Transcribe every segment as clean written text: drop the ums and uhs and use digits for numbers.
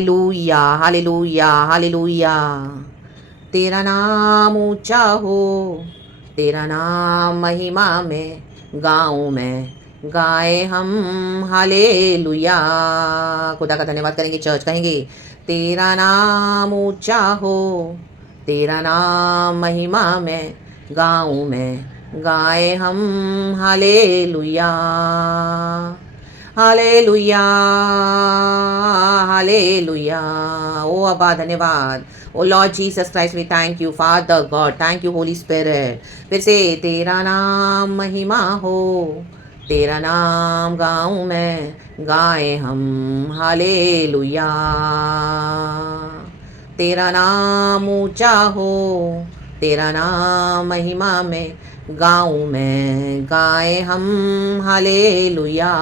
Hallelujah hallelujah hallelujah. तेरा नाम ऊंचा हो, तेरा नाम महिमा में गाऊं मैं, गाए हम हालेलुया। खुदा का धन्यवाद करेंगे, चर्च कहेंगे तेरा नाम ऊंचा हो, तेरा नाम महिमा में गाऊं मैं, गाए हम हालेलुया हालेलुया हालेलुया। ओ अब्बा धन्यवाद। Oh Lord Jesus Christ we thank you Father God, thank you Holi Spirit. फिर से तेरा नाम महिमा हो, तेरा नाम गाऊं मैं, गाए हम हालेलुया। तेरा नाम ऊंचा हो, तेरा नाम महिमा में गाऊं मैं, गाए हम hallelujah.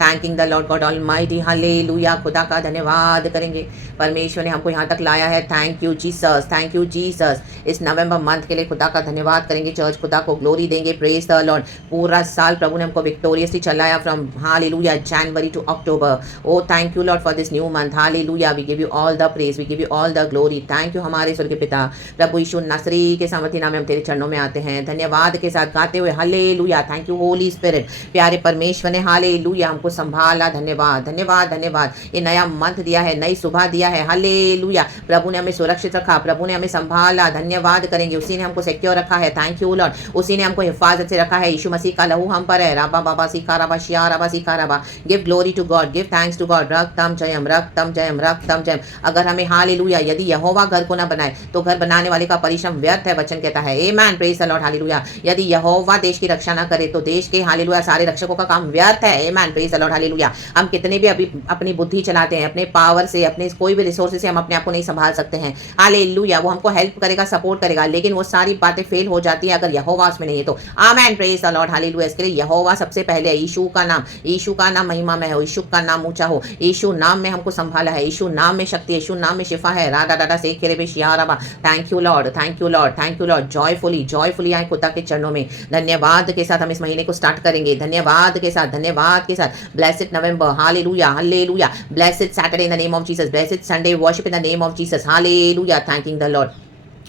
Thanking the Lord God almighty, hallelujah. खुदा का धन्यवाद करेंगे, परमेश्वर ने हमको यहाँ तक लाया है। Thank you Jesus, thank you Jesus. इस नवंबर मंथ के लिए खुदा का धन्यवाद करेंगे, चर्च खुदा को ग्लोरी देंगे। Praise the lord. पूरा साल प्रभु ने हमको विक्टोरियसली चलाया from hallelujah January to October. O thank you lord for this new month, hallelujah. We give you all the praise, we give you all the glory. Thank you हमारे स्वर्गीय पिता प्रभु यीशु नासरी के सामर्थी नाम में हम तेरे चरणों में आते हैं धन्यवाद के साथ गाते हुए hallelujah. Thank you Holi spirit. प्यारे परमेश्वर ने हालेलुया हमको संभाला, धन्यवाद धन्यवाद धन्यवाद। ये नया मंथ दिया है, नई सुबह दिया है, हालेलुया। प्रभु ने हमें सुरक्षित रखा, प्रभु ने हमें संभाला, धन्यवाद करेंगे। उसी ने हमको सिक्योर रखा है, थैंक यू लॉर्ड। उसी ने हमको हिफाजत से रखा है, यीशु मसीह का लहू हम पर है। राबा बाबा सिखा राबा शिया राबा सिखा राबा। Give glory to God, give thanks to God. रक्तम जयम रक्तम जयम रक्तम जयम। अगर हमें हालेलुया, यदि यहोवा घर को ना बनाए तो घर बनाने वाले का परिश्रम व्यर्थ है, वचन कहता है। आमेन, प्रेज द लॉर्ड, हालेलुया। यदि यहोवा देश की रक्षा ना करे तो देश के हालेलुया सारे रक्षकों का काम व्यर्थ है। आमेन, प्रेज द लॉर्ड, हालेलुया। हम कितने भी अभी अपनी बुद्धि चलाते हैं, अपने पावर से, अपने कोई भी रिसोर्सेज से हम अपने आप को नहीं संभाल सकते हैं। हालेलुया, वो हमको हेल्प करेगा, सपोर्ट करेगा, लेकिन वो सारी बातें फेल हो जाती है अगर यहोवा उसमें नहीं है तो। आमेन, प्रेज द लॉर्ड, हालेलुया। इसके लिए यहोवा सबसे पहले है। यीशु का नाम महिमा में हो, यीशु का नाम ऊंचा हो, यीशु नाम में हमको संभाला है, यीशु नाम में शक्ति है, यीशु नाम में शिफा है। राडा डाडा से खेरे बे शिया राबा। Thank you Lord, thank you Lord, thank you Lord. Joyfully joyfully आए खुदा के चरणों में। धन्यवाद के साथ हम इस महीने को स्टार्ट करेंगे, धन्यवाद के साथ, धन्यवाद के साथ। Blessed November, hallelujah hallelujah. Blessed Saturday in the name of Jesus, blessed Sunday worship in the name of Jesus, hallelujah. Thanking the Lord.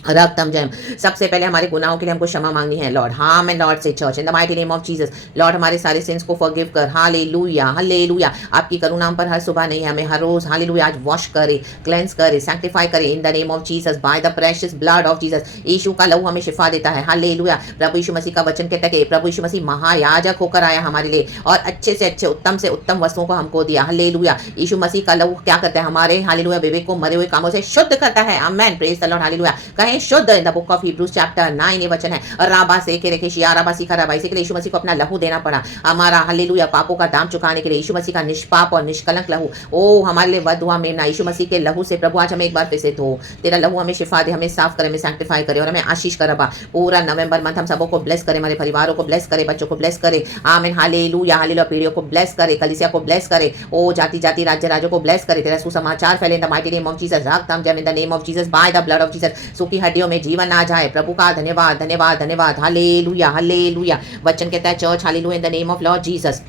रक्तम जयम। सबसे पहले हमारे गुनाहों के लिए हमको क्षमा मांगनी है लॉर्ड। हाँ मैं लॉर्ड से church in the mighty name of Jesus. Lord हमारे सारे सिंस को फॉरगिव कर, हालेलुया हालेलुया। आपकी करुणा हम पर हर सुबह नहीं है, हमें हर रोज हालेलुया आज वॉश करे, क्लेंस करे, सैंक्टिफाई करे इन the name of Jesus by the precious blood of Jesus. यीशु का लहू हमें शिफा देता है, हालेलुया। प्रभु यीशु मसीह का वचन कहता है, प्रभु यीशु मसीह महायाजक होकर आया हमारे लिए और अच्छे से उत्तम वस्तुओं को हमको दिया, हालेलुया। यीशु मसीह का लहू क्या करता है, हमारे हालेलुया विवेक को मरे हुए कामों से शुद्ध करता है। आमेन, प्रेज द लॉर्ड, हालेलुया। कहें शुद्ध in the book of Hebrews chapter 9 ये वचन है। राबा से के रेखे शिया राबा सिखा राबा। इसी के लिए यीशु मसीह को अपना लहू देना पड़ा, हमारा हालेलुया पापों का दाम चुकाने के लिए। यीशु मसीह का निष्पाप और निष्कलंक लहू ओ हमारे लिए वध हुआ मेमना। यीशु मसीह के लहू से प्रभु आज हमें एक बार फिर से धो, तेरा लहू हमें शिफा दे, हमें साफ करे, हमें सैंक्टिफाई करे और हमें आशीष करे। पूरा नवंबर मंथ हम सबों को ब्लेस करे, हमारे परिवारों को ब्लेस करे, बच्चों को ब्लेस करे। आमीन, हालेलुया हालेलुया। पीढ़ियों को ब्लेस करे, कलीसिया को ब्लेस करे, ओ जाति जाति राज्य राज्यों को ब्लेस करे। तेरा सुसमाचार फैले in the mighty name of Jesus. रागतम जय in the name of Jesus by the blood of Jesus. सूखी हड्डियों में जीवन आ जाए। प्रभु का धन्यवाद धन्यवाद धन्यवाद, हालेलुया हालेलुया। वचन कहता है church hallelujah in the name of Lord Jesus.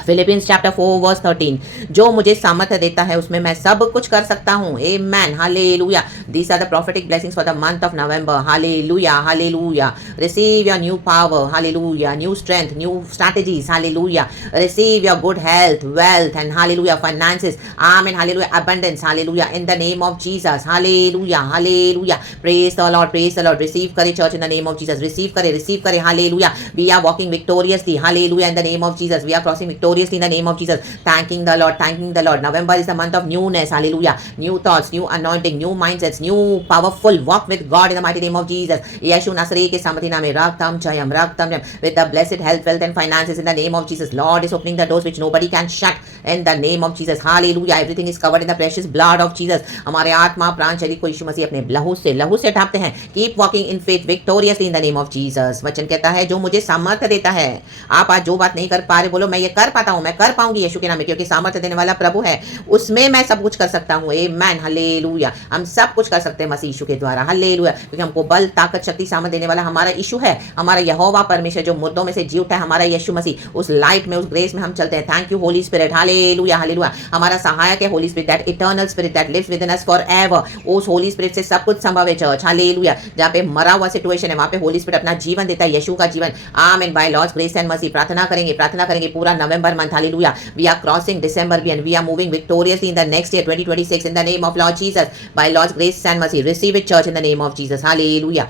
Philippians chapter 4 verse 13। जो मुझे सामर्थ्य देता है उसमें मैं सब कुछ कर सकता हूँ। Amen, hallelujah. These are the prophetic blessings for the month of November, hallelujah hallelujah. Receive your new power, hallelujah, new strength, new strategies, hallelujah. Receive your good health, wealth and hallelujah finances, amen, hallelujah, abundance, hallelujah in the name of Jesus, hallelujah hallelujah. Praise the Lord, praise the Lord. Receive करे church in the name of Jesus, receive करे, hallelujah. We are walking victoriously, hallelujah in the name of Jesus. We are crossing victoriously in the name of Jesus. Thanking the Lord, thanking the Lord. November is the month of newness, hallelujah. New thoughts, new anointing, new mindsets, new powerful walk with God in the mighty name of Jesus. यीशु नासरी के सामर्थी नाम में रक्तम Jayam with the blessed health, wealth and finances in the name of Jesus. Lord is opening the doors which nobody can shut in the name of Jesus. Hallelujah. Everything is covered in the precious blood of Jesus. हमारे आत्मा प्राण शरीर को यीशु मसीह अपने लहू से ढांपते हैं। Keep walking in faith victoriously in the name of Jesus. वचन कहता है जो मुझे सामर्थ्य देता है। आप आज जो बात नहीं कर पा रहे बोलो मैं ये कर पाता चाहता हूँ मैं कर पाऊंगी यीशु के नाम में, क्योंकि सामर्थ्य देने वाला प्रभु है, उसमें मैं सब कुछ कर सकता हूँ। Amen, hallelujah. हम सब कुछ कर सकते हैं मसीह यीशु के द्वारा, हालेलुया, क्योंकि हमको बल, ताकत, शक्ति, सामर्थ देने वाला हमारा यीशु है, हमारा यहोवा परमेश्वर जो मुर्दों में से जी उठा है, हमारा यीशु मसीह। उस लाइट में, उस ग्रेस में हम चलते हैं। Thank you Holi spirit, hallelujah, hallelujah. हमारा सहायक है holy spirit, that eternal spirit that lives within us forever. उस होली स्पिरिट से सब कुछ संभव है चर्च, हालेलुया। जहाँ पे मरा हुआ सिचुएशन है वहाँ पे होली स्पिरिट अपना जीवन देता है, यीशु का जीवन। Amen, by Lord's grace and mercy. प्रार्थना करेंगे पूरा November month, hallelujah. We are crossing December and we are moving victoriously in the next year 2026 in the name of Lord Jesus by Lord's grace and mercy. Receive it church in the name of Jesus, hallelujah.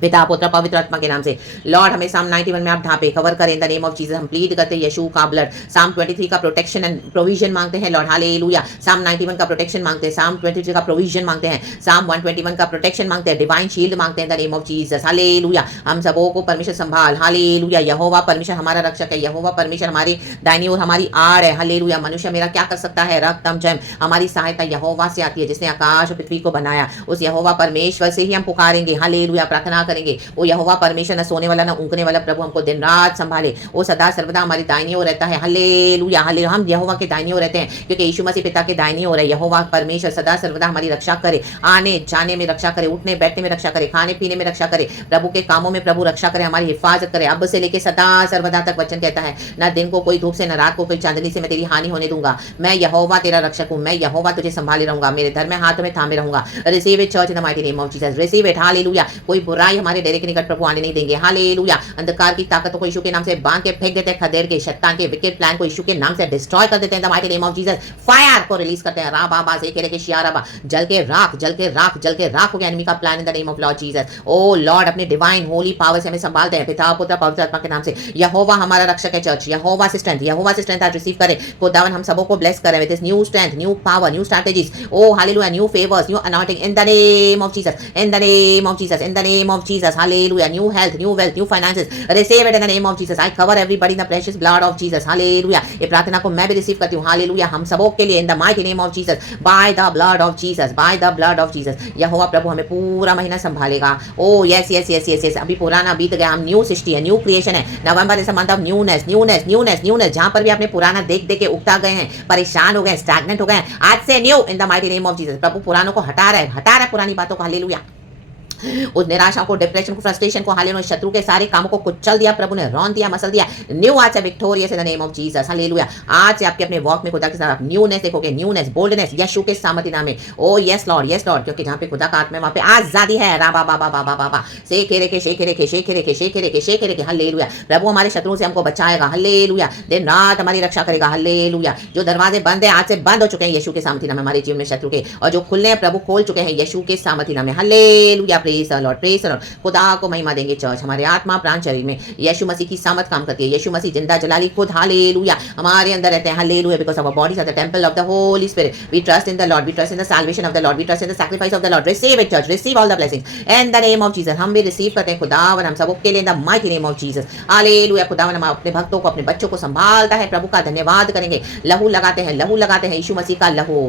पिता पुत्र पवित्र आत्मा के नाम से Lord हमें साम 91 में आप ढांपे कवर करें इन द नेम ऑफ जीसस। हम प्लीड करते हैं यीशु का ब्लड। साम 23 का प्रोटेक्शन एंड प्रोविजन मांगते हैं लॉर्ड, हालेलुया। साम 91 का प्रोटेक्शन मांगते हैं, साम 23 का प्रोविजन मांगते हैं, साम 121 का प्रोटेक्शन मांगते हैं, डिवाइन शील्ड मांगते हैं इन the name of Jesus, hallelujah. हम सबों को परमेश्वर संभाल, हालेलुया। यहोवा परमेश्वर हमारा रक्षक है, यहोवा परमेश्वर हमारी दाहिनी ओर हमारी आड़ है, हालेलुया। मनुष्य मेरा क्या कर सकता है, रक्तम जम। हमारी सहायता यहोवा से आती है जिसने आकाश और पृथ्वी को बनाया। उस यहोवा परमेश्वर से ही हम पुकारेंगे, हालेलुया। प्रार्थना करेंगे वो यहोवा परमेश्वर न सोने वाला न ऊँघने वाला प्रभु हमको दिन रात संभाले। वो सदा सर्वदा हमारी दाहिनी ओर रहता है, हालेलुया, हालेलुया। हम यहोवा के दाहिनी ओर रहते हैं क्योंकि यीशु मसीह पिता के दाहिनी ओर है। यहोवा परमेश्वर सदा सर्वदा हमारी रक्षा करे, आने जाने में रक्षा करे, उठने बैठने में रक्षा करे, खाने पीने में रक्षा करे, प्रभु के कामों में प्रभु रक्षा करे, हमारी हिफाजत करे अब से लेकर सदा सर्वदा तक। वचन कहता है न दिन को कोई धूप से न रात को कोई चांदनी से मैं तेरी हानि होने दूंगा। मैं यहोवा तेरा रक्षक हूँ, मैं यहोवा तुझे संभाले रहूंगा, मेरे धर्म में हाथ में थामे रहूंगा। Receive it church in the mighty name of Jesus, receive it, hallelujah. कोई बुराई हमारे डेरे के निकट प्रभु आने नहीं देंगे, हालेलुया। अंधकार की ताकतों को यीशु के नाम से बांध के फेंक देते हैं, खदेड़ के शैतान के विकेट प्लान को यीशु के नाम से डिस्ट्रॉय कर देते हैं the mighty name of Jesus. Fire को रिलीज करते हैं, राबा बाज एक के शियाराबा, जल के राख, जल के राख, जल के राख हो गया एनिमी का plan in the name of Lord Jesus. O lord अपने डिवाइन होली पावर से हमें संभालते हैं पिता पुत्र पवित्र आत्मा के नाम से। यहोवा हमारा रक्षक है चर्च, यहोवा से स्ट्रेंथ आज रिसीव करें। खुदावन हम सबों को ब्लेस करें with this new strength, new power, new strategies, O hallelujah, new favours, new anointing in the name of Jesus, in the name of Jesus, in the name of Jesus, hallelujah. New health, new wealth, new finances, receive it in the name of Jesus. I cover everybody in the precious blood of Jesus, hallelujah. ये प्रार्थना को मैं भी receive करती हूं, hallelujah, हम सबों के लिए in the mighty name of Jesus, by the blood of Jesus, by the blood of Jesus. यहोवा प्रभु हमें पूरा महीना संभालेगा। Oh yes yes yes yes yes, अभी पुराना बीत गया, हम न्यू सृष्टि है, न्यू क्रिएशन है। November is a month of newness, newness, newness, newness. जहां पर भी आपने पुराना देख देख के उगता गए हैं, परेशान हो गए, स्टैग्नेंट हो गए, आज से new in the mighty name of Jesus. प्रभु पुरानों को हटा रहा है पुरानी बातों को, हालेलुया। उस निराशा को, डिप्रेशन को, फ्रस्ट्रेशन को, हालेलुया, शत्रु के सारे कामों को कुचल दिया प्रभु ने, रौन दिया, मसल दिया। न्यू आज से victorious in the name of Jesus, hallelujah. आज से आपके अपने वॉक में खुदा के साथ आप न्यूनेस देखोगे, न्यूनेस, बोल्डनेस, यीशु के सामर्थ्य नाम में। ओ यस लॉर्ड, क्योंकि जहां पे खुदा का आत्मा है वहां पे आजादी है। राबा बाबा बाबा बाबा शेखे रेखे शेखे रेखे शेखे रेखे शेखे रेखे शेखे रेखे, हालेलुया। प्रभु हमारे शत्रुओं से हमको बचाएगा, हालेलुया। दिन रात हमारी रक्षा करेगा, हालेलुया। जो दरवाजे बंद है आज से बंद हो चुके हैं यीशु के सामर्थ्य नाम में हमारे जीवन में शत्रु के, और जो खुले हैं प्रभु खोल चुके हैं यीशु के सामर्थ्य नाम में, hallelujah. Praise the Lord, praise खुदा को महिमा देंगे चर्च। हमारे आत्मा प्राण शरीर में यीशु मसीह की सामर्थ काम करती है। यीशु मसीह जिंदा जलाली खुद, हालेलुया, हमारे अंदर रहते हैं, hallelujah. Because our bodies are the temple of the Holi spirit. We trust in the lord, we trust in the salvation of the lord, we trust in the sacrifice of the Lord. Receive it church, receive all the blessings in the name of Jesus. हम भी receive करते हैं खुदावन हम सबों के लिए in the mighty name of Jesus, hallelujah. खुदावन हम अपने भक्तों को, अपने बच्चों को संभालता है। प्रभु का धन्यवाद करेंगे। लहू लगाते हैं, लहू लगाते हैं, यीशु मसीह का लहू,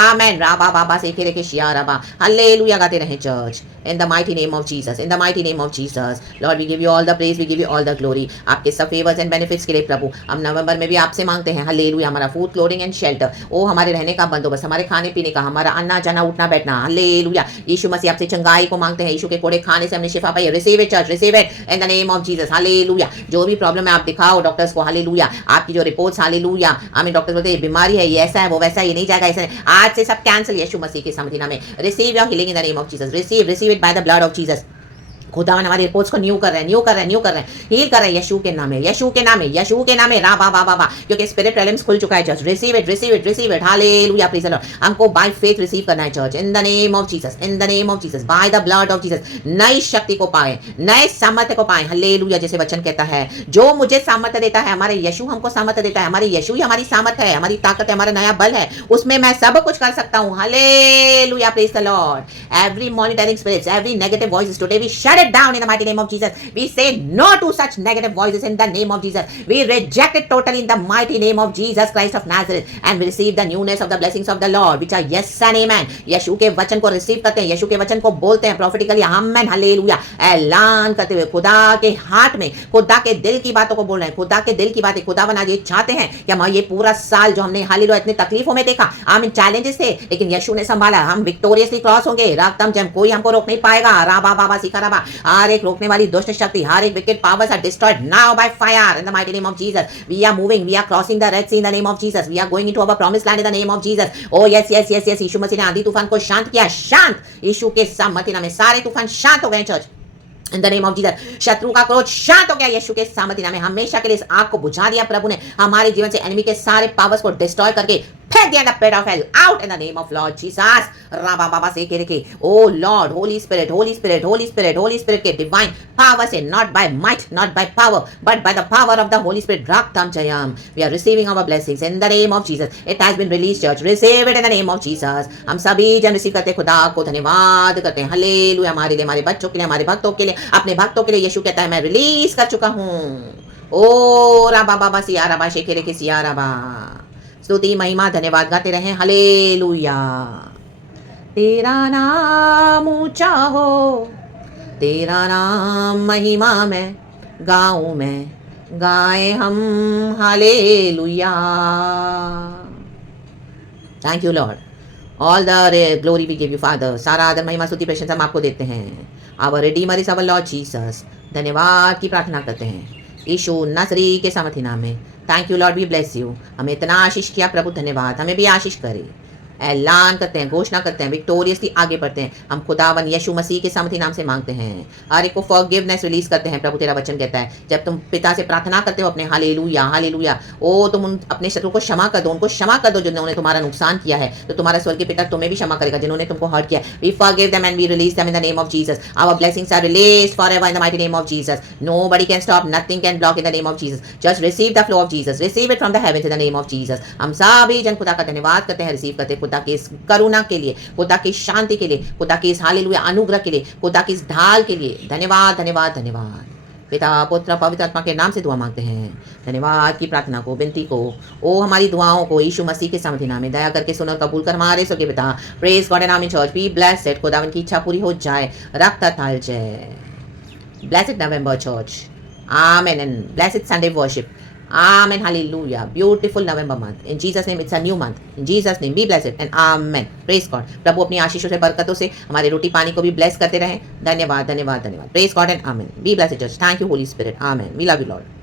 आमेन। राबा बाबा से के रेखे शिया रबा, हालेलुया गाते रहें church in the mighty name of Jesus, in the mighty name of Jesus. Lord we give you all the praise, we give you all the glory. आपके सब फेवर्स एंड बेनिफिट्स के लिए प्रभु हम नवंबर में भी आपसे मांगते हैं, हालेलुया। हमारा फूड, क्लोथिंग एंड शेल्टर, ओ हमारे रहने का बंदोबस्त, हमारे खाने पीने का, हमारा आना जाना उठना बैठना, हालेलुया। यीशु मसीह आपसे चंगाई को मांगते हैं, यीशु के कोड़े खाने से हमने शिफा पाई। Receive it church, receive it in the name of Jesus, hallelujah. जो भी प्रॉब्लम है आप दिखाओ डॉक्टर्स को, हालेलुया। आपकी जो रिपोर्ट्स, हालेलुया, हमें डॉक्टर बोलते हैं बीमारी है, ये ऐसा है, वो वैसा है, ये नहीं जाएगा, ऐसा आज से सब कैंसिल यीशु मसीह के सामर्थ्य नाम में। Receive your healing in the name of Jesus, receive it by the blood of Jesus. खुदावन हमारी रिपोर्ट्स को न्यू कर रहे हैं, हील कर रहे हैं यीशु के नाम में, यीशु के नाम में, यीशु के नाम में। रा बा बा बा बा, क्योंकि स्पिरिट रेलम्स खुल चुका है church. Receive it, receive it, receive it, hallelujah, praise the Lord. हमको बाय फेथ रिसीव करना है church in the name of Jesus, in the name of Jesus, by the blood of Jesus. नई शक्ति को पाए, नए सामर्थ्य को पाए, हालेलुया। जैसे वचन कहता है जो मुझे सामर्थ्य देता है, हमारे यीशु हमको सामर्थ्य देता है, हमारे यीशु ही हमारी सामर्थ्य है, हमारी ताकत है, हमारा नया बल है, उसमें मैं सब कुछ कर सकता हूं, hallelujah, praise the lord. Every monitoring spirits, every negative voice today we shut it down in the mighty name of Jesus. We say no to such negative voices in the name of Jesus. We reject it totally in the mighty name of Jesus Christ of Nazareth, and we receive the newness of the blessings of the Lord, which are yes and amen. यीशु के वचन को receive करते हैं, यीशु के वचन को बोलते हैं प्रॉफिटिकली, आमेन, हालेलुया, ऐलान करते हुए खुदा के हार्ट में, खुदा के दिल की बातों को बोल रहे हैं, खुदा के दिल की बातें। खुदावन आज ये चाहते हैं कि हम ये पूरा साल जो हमने हालेलुया इतनी तकलीफों में देखा, आमीन, चैलेंजेस थे, लेकिन यीशु ने संभाला, हम विक्टोरियसली क्रॉस होंगे, रातम जम कोई हमको रोक नहीं पाएगा, राबा बाबा सिखा राबा। हर एक रोकने वाली दुष्ट शक्ति, हर एक wicked powers are destroyed now by fire in the mighty name of Jesus. We are moving, we are crossing the Red Sea in the name of Jesus, we are going into our promised land in the name of Jesus. Oh yes yes yes yes, यीशु मसीह ने आंधी तूफान को शांत किया, शांत, यीशु के सामर्थ्य नाम में सारे तूफान शांत हो गए church in the name of Jesus. शत्रु का क्रोध शांत हो गया यीशु के सामर्थ्य नाम में। हमेशा के लिए इस आग को बुझा दिया प्रभु ने, हमारे जीवन से एनिमी के सारे पावर्स को डिस्ट्रॉय करके फेंक दिया the pit of hell out in the name of Lord Jesus. राबा बाबा से कह रखे, oh Lord, Holy Spirit, Holy Spirit, Holy Spirit, Holy Spirit के डिवाइन पावर से, not by might, not by power, but by the power of the Holi Spirit, रक्तम जयम। We are receiving our blessings in the name of Jesus. It has been released church, receive it in the name of Jesus. हम सभी जन receive करते हैं, खुदा को धन्यवाद करते हैं, हालेलुया, हमारे लिए, हमारे बच्चों के लिए, हमारे भक्तों के लिए, अपने भक्तों के लिए यीशु कहता है मैं रिलीज कर चुका हूं। ओ राबा बाबा सिया राबा शेखे रेखे सिया राबा, स्तुति महिमा धन्यवाद गाते रहे, हालेलुया। तेरा नाम ऊंचा हो, तेरा नाम महिमा में गाऊं मैं, गाए हम hallelujah. Thank you lord, all the glory we give you father. सारा आदर महिमा स्तुति प्रशंसा हम आपको देते हैं। Our redeemer is our lord Jesus. धन्यवाद की प्रार्थना करते हैं यीशु नासरी के सामर्थ्य नाम में। Thank you lord, we bless you. हमें इतना आशीष किया प्रभु, धन्यवाद। हमें भी आशीष करे, ऐलान करते हैं, घोषणा करते हैं, विक्टोरियसली आगे बढ़ते हैं। हम खुदावन यीशु मसीह के सामर्थ्य नाम से मांगते हैं, हर एक को फॉरगिवनेस रिलीज करते हैं। प्रभु तेरा वचन कहता है जब तुम पिता से प्रार्थना करते हो अपने, हालेलुया हालेलुया, ओ तुम अपने शत्रु को क्षमा कर दो, उनको क्षमा कर दो जिन्होंने तुम्हारा नुकसान किया है, तो तुम्हारा स्वर्गीय पिता तुम्हें भी क्षमा करेगा जिन्होंने तुमको हर्ट किया। We forgive them and we release them in the name of Jesus. Our blessings are released forever in the mighty name of Jesus. Nobody can stop, nothing can block in the name of Jesus. Just receive the flow of Jesus, receive it from the heavens in the name of Jesus. हम सभी जन खुदा का धन्यवाद करते हैं, receive करते हैं खुदा के इस करुणा के लिए, खुदा की शांति के लिए, खुदा की इस हालेलुया अनुग्रह के लिए, खुदा की इस ढाल के लिए। धन्यवाद धन्यवाद धन्यवाद। पिता पुत्र पवित्र आत्मा के नाम से दुआ मांगते हैं। धन्यवाद की प्रार्थना को, विनती को, ओ हमारी दुआओं को यीशु मसीह के सामर्थ्य नाम में दया करके सुनो, कबूल कर हमारे स्वर्गीय पिता। प्रेज गॉड एंड आमीन चर्च, बी ब्लेस्ड। खुदावन की इच्छा पूरी हो जाए, रक्त थाल जय। Blessed November church, amen, and blessed Sunday worship, amen, hallelujah, beautiful November month, in Jesus name it's a new month, in Jesus name be blessed and amen, praise God। प्रभु अपनी आशीषों से, बरकतों से हमारे रोटी पानी को भी ब्लेस करते रहें। धन्यवाद धन्यवाद धन्यवाद, praise God and amen, be blessed church, thank you Holy Spirit, amen, we love you Lord।